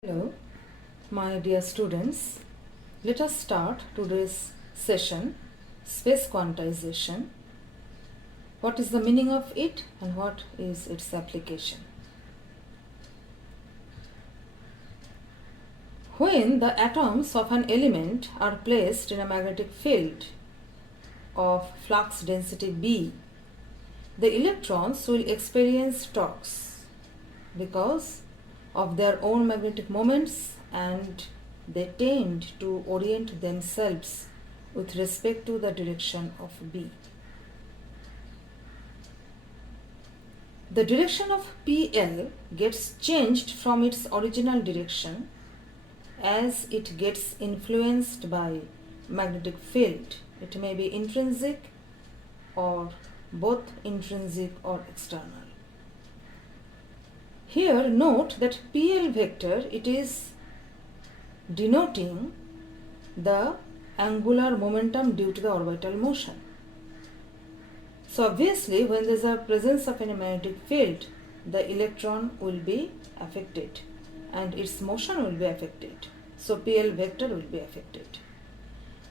Hello, my dear students. Let us start today's session, space quantization. What is the meaning of it and what is its application? When the atoms of an element are placed in a magnetic field of flux density B, the electrons will experience torques because of their own magnetic moments, and they tend to orient themselves with respect to the direction of B. The direction of PL gets changed from its original direction as it gets influenced by magnetic field. It may be intrinsic or both intrinsic or external. Here note that PL vector, it is denoting the angular momentum due to the orbital motion. So obviously when there is a presence of a magnetic field, the electron will be affected and its motion will be affected. So PL vector will be affected.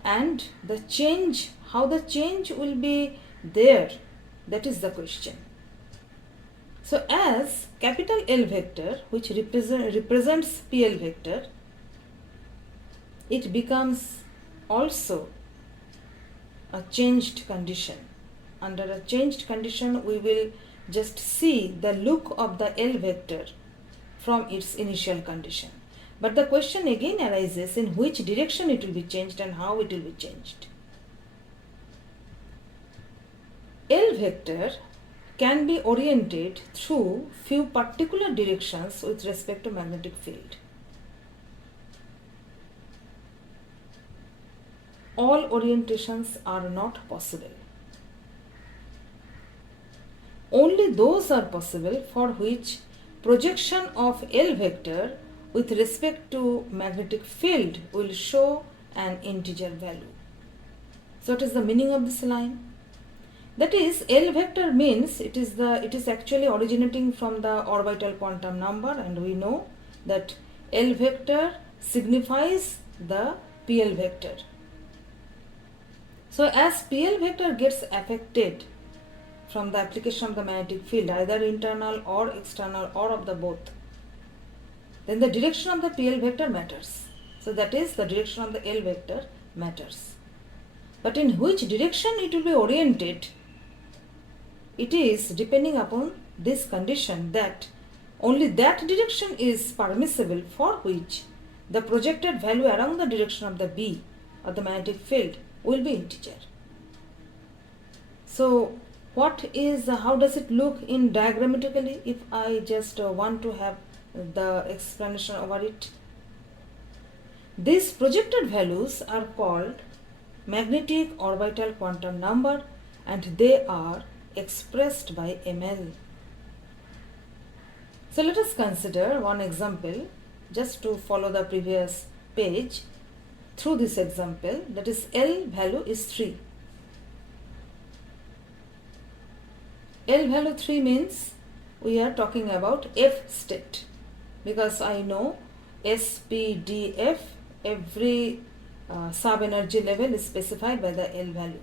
And the change, how the change will be there, that is the question. So as capital L vector, which represents PL vector, it becomes also a changed condition. Under a changed condition, we will just see the look of the L vector from its initial condition. But the question again arises, in which direction it will be changed and how it will be changed. L vector can be oriented through few particular directions with respect to magnetic field. All orientations are not possible. Only those are possible for which projection of L vector with respect to magnetic field will show an integer value. So what is the meaning of this line? That is, L vector means it is actually originating from the orbital quantum number, and we know that L vector signifies the PL vector. So as PL vector gets affected from the application of the magnetic field, either internal or external or of the both, then the direction of the PL vector matters. So that is, the direction of the L vector matters. But in which direction it will be oriented, it is depending upon this condition that only that direction is permissible for which the projected value along the direction of the B or the magnetic field will be integer. So how does it look in diagrammatically if I just want to have the explanation over it? These projected values are called magnetic orbital quantum number, and they are expressed by ml. So let us consider one example just to follow the previous page through this example. That is, L value is 3. L value 3 means we are talking about F state, because I know S, P, D, F, every sub energy level is specified by the L value.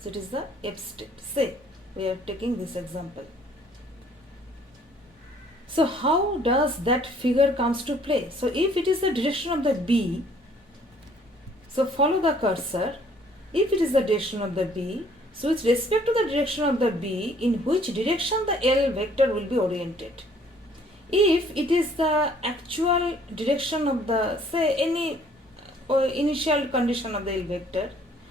So it is the F state. Say we are taking this example. So how does that figure comes to play? So if it is the direction of the B, so follow the cursor. If it is the direction of the B, so with respect to the direction of the B, in which direction the L vector will be oriented? If it is the actual direction of the, say, any initial condition of the L vector,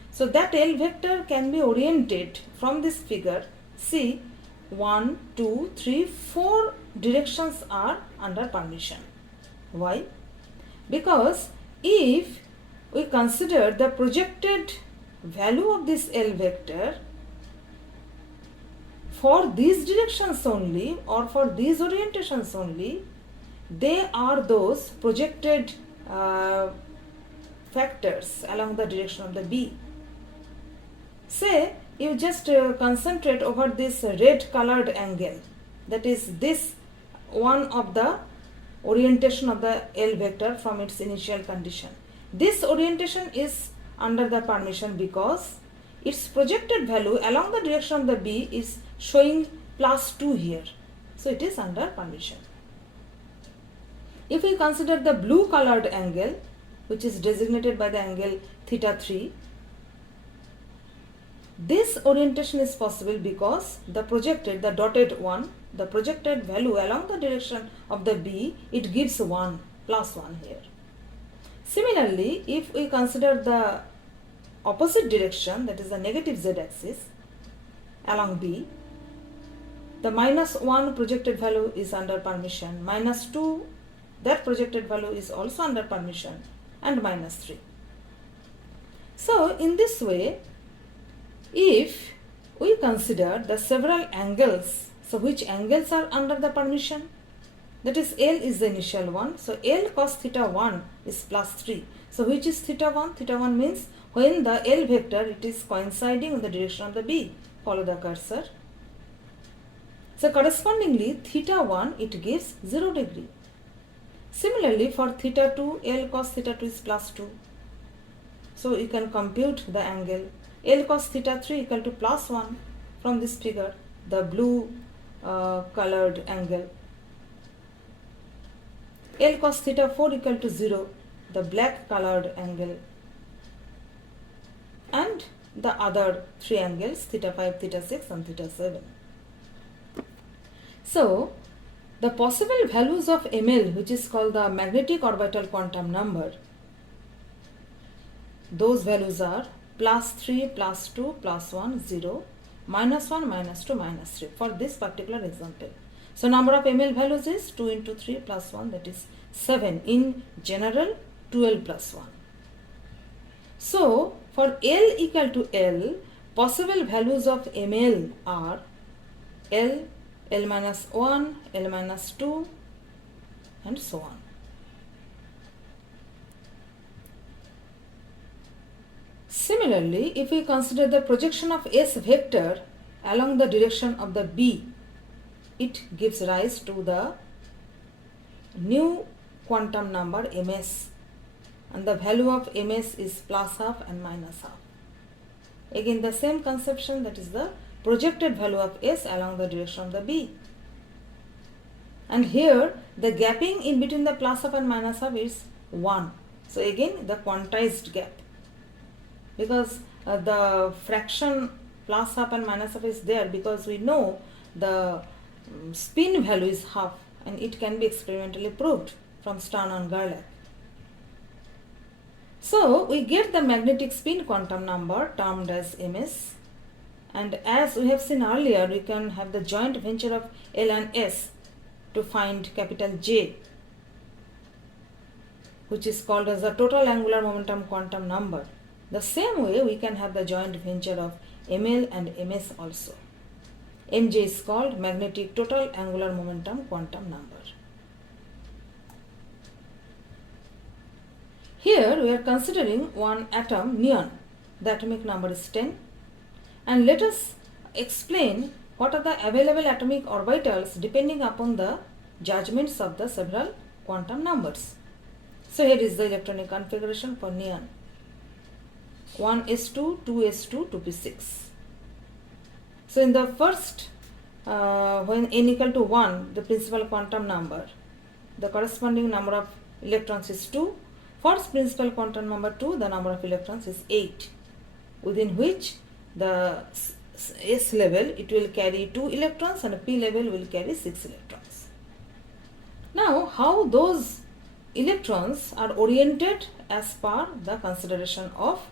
so that L vector can be oriented from this figure. See, 1, 2, 3, 4 directions are under permission. Why? Because if we consider the projected value of this L vector for these directions only or for these orientations only, they are those projected factors along the direction of the B. Say you just concentrate over this red colored angle, that is this one of the orientation of the L vector from its initial condition. This orientation is under the permission because its projected value along the direction of the B is showing +2 here. So it is under permission. If we consider the blue colored angle, which is designated by the angle θ3, this orientation is possible because the dotted one, the projected value along the direction of the B, it gives 1, +1 here. Similarly, if we consider the opposite direction, that is the negative z-axis along B, the -1 projected value is under permission, -2, that projected value is also under permission, and -3. So in this way, if we consider the several angles, so which angles are under the permission? That is, L is the initial one, so L cos θ1 is +3. So which is θ1? θ1 means when the L vector, it is coinciding in the direction of the B. Follow the cursor. So correspondingly, θ1, it gives 0 degree. Similarly, for θ2, L cos θ2 is +2. So you can compute the angle L cos θ3 equal to +1 from this figure, the blue colored angle. L cos θ4 equal to 0, the black colored angle. And the other 3 angles, θ5, θ6 and θ7. So the possible values of ML, which is called the magnetic orbital quantum number, those values are +3, +2, +1, 0, -1, -2, -3 for this particular example. So number of ML values is 2 into 3 plus 1, that is 7. In general, 12 plus 1. So for L equal to L, possible values of ML are L, L-1, L-2 and so on. Similarly, if we consider the projection of S vector along the direction of the B, it gives rise to the new quantum number ms, and the value of ms is +½ and -½ Again the same conception, that is the projected value of S along the direction of the B. And here the gapping in between the +½ and -½ is 1. So again the quantized gap, because the fraction +½ and -½ is there because we know the spin value is half, and it can be experimentally proved from Stern and Gerlach. So we get the magnetic spin quantum number termed as ms, and as we have seen earlier, we can have the joint venture of L and S to find capital J, which is called as the total angular momentum quantum number. The same way we can have the joint venture of ML and MS also. Mj is called magnetic total angular momentum quantum number. Here we are considering one atom, neon. The atomic number is 10. And let us explain what are the available atomic orbitals depending upon the judgments of the several quantum numbers. So here is the electronic configuration for neon. 1s2, 2s2, 2p6. So in the first, when n equal to 1, the principal quantum number, the corresponding number of electrons is 2. For principal quantum number 2, the number of electrons is 8, within which the S level, it will carry 2 electrons and P level will carry 6 electrons. Now, how those electrons are oriented as per the consideration of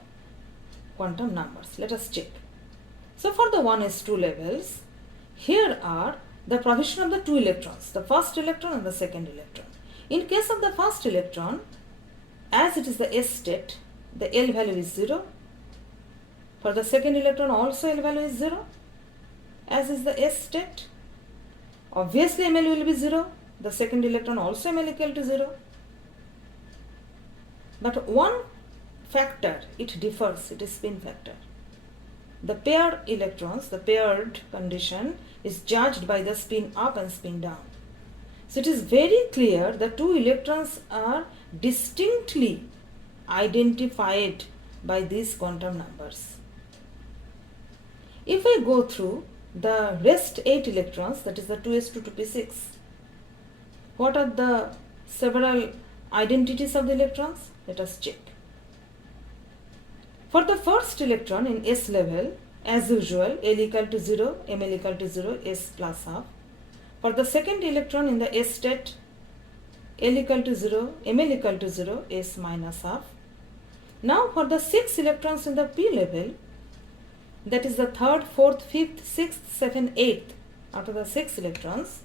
quantum numbers? Let us check. So for the 1s2 levels, here are the provision of the 2 electrons, the first electron and the second electron. In case of the first electron, as it is the S state, the L value is 0. For the second electron also L value is 0, as is the S state. Obviously ML will be 0. The second electron also ML equal to 0. But one factor, it differs, it is spin factor. The paired electrons, the paired condition is judged by the spin up and spin down. So it is very clear the two electrons are distinctly identified by these quantum numbers. If I go through the rest 8 electrons, that is the 2s2 to p6, what are the several identities of the electrons? Let us check. For the first electron in s level, as usual, L equal to 0, Ml equal to 0, s plus half. For the second electron in the s state, L equal to 0, Ml equal to 0, s minus half. Now for the 6 electrons in the p level, that is the third, fourth, fifth, sixth, seventh, eighth out of the 6 electrons.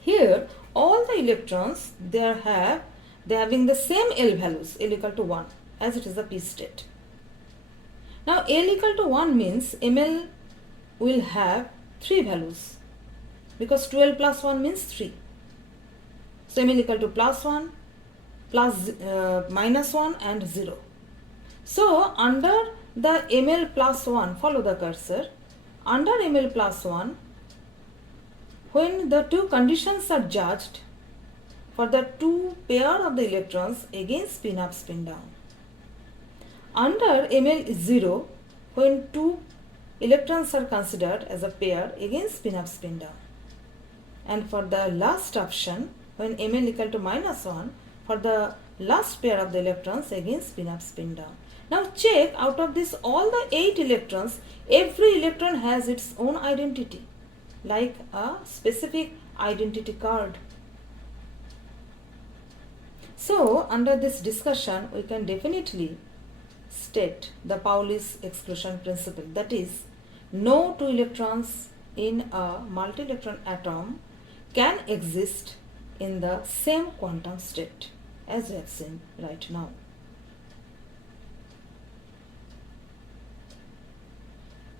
Here all the electrons they having the same L values, L equal to 1, as it is the p state. Now L equal to 1 means Ml will have 3 values, because 12 plus 1 means 3. So Ml equal to plus 1, plus minus 1 and 0. So under the Ml plus 1, follow the cursor, under Ml plus 1, when the two conditions are judged for the two pair of the electrons, again spin up, spin down. Under Ml is 0, when two electrons are considered as a pair, again spin up, spin down. And for the last option, when Ml equal to minus 1, for the last pair of the electrons, again spin up, spin down. Now check, out of this all the 8 electrons, every electron has its own identity, like a specific identity card. So under this discussion, we can definitely state the Pauli's exclusion principle, that is, no two electrons in a multi-electron atom can exist in the same quantum state, as we have seen right now.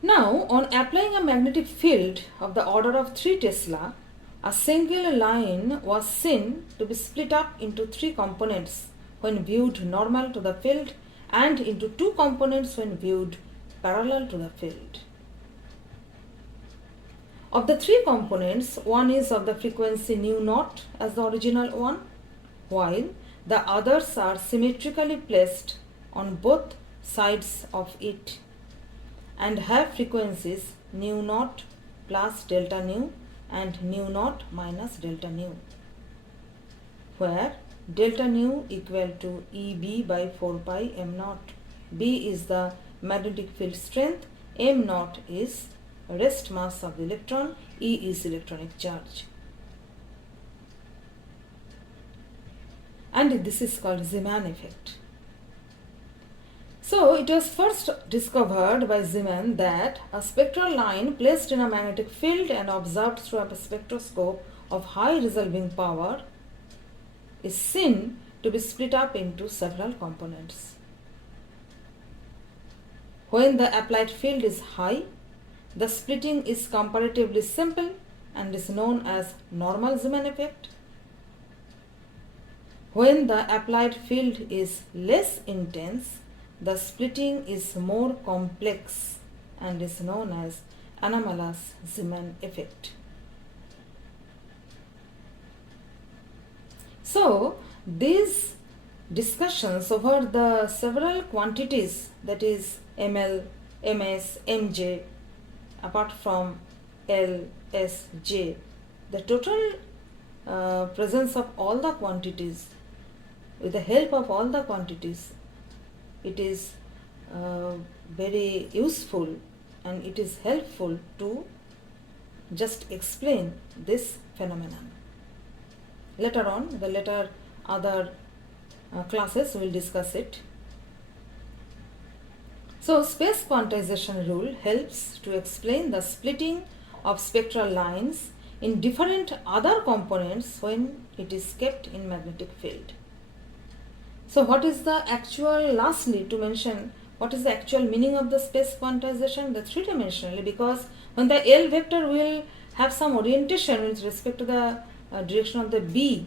Now, on applying a magnetic field of the order of 3 Tesla, a single line was seen to be split up into 3 components when viewed normal to the field, and into 2 components when viewed parallel to the field. Of the 3 components, one is of the frequency nu naught as the original one, while the others are symmetrically placed on both sides of it and have frequencies nu naught plus delta nu and nu naught minus delta nu, where delta nu equal to Eb by 4 pi m naught. B is the magnetic field strength, m naught is rest mass of the electron, E is electronic charge. And this is called Zeeman effect. So it was first discovered by Zeeman that a spectral line placed in a magnetic field and observed through a spectroscope of high resolving power is seen to be split up into several components. When the applied field is high, the splitting is comparatively simple and is known as normal Zeeman effect. When the applied field is less intense, the splitting is more complex and is known as anomalous Zeeman effect. So, these discussions over the several quantities, that is ml, ms, mj, apart from L, S, J, the total presence of all the quantities, with the help of all the quantities, it is very useful and it is helpful to just explain this phenomenon. Later on, the other classes will discuss it. So, space quantization rule helps to explain the splitting of spectral lines in different other components when it is kept in magnetic field. So, what is the actual, lastly to mention, what is the actual meaning of the space quantization? The three-dimensionally, because when the L vector will have some orientation with respect to the direction of the B,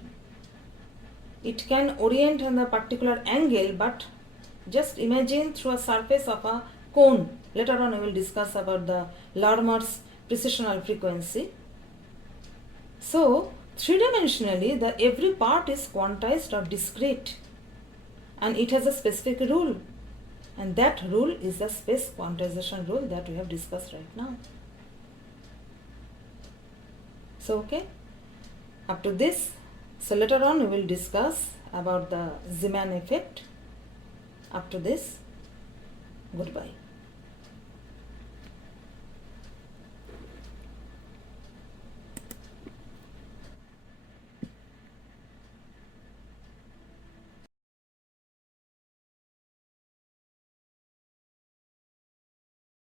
it can orient on the particular angle, but just imagine through a surface of a cone. Later on, we will discuss about the Larmor's precessional frequency. So, Three-dimensionally, the every part is quantized or discrete, and it has a specific rule, and that rule is the space quantization rule that we have discussed right now. So okay, up to this. So later on we will discuss about the Zeeman effect. Up to this, goodbye.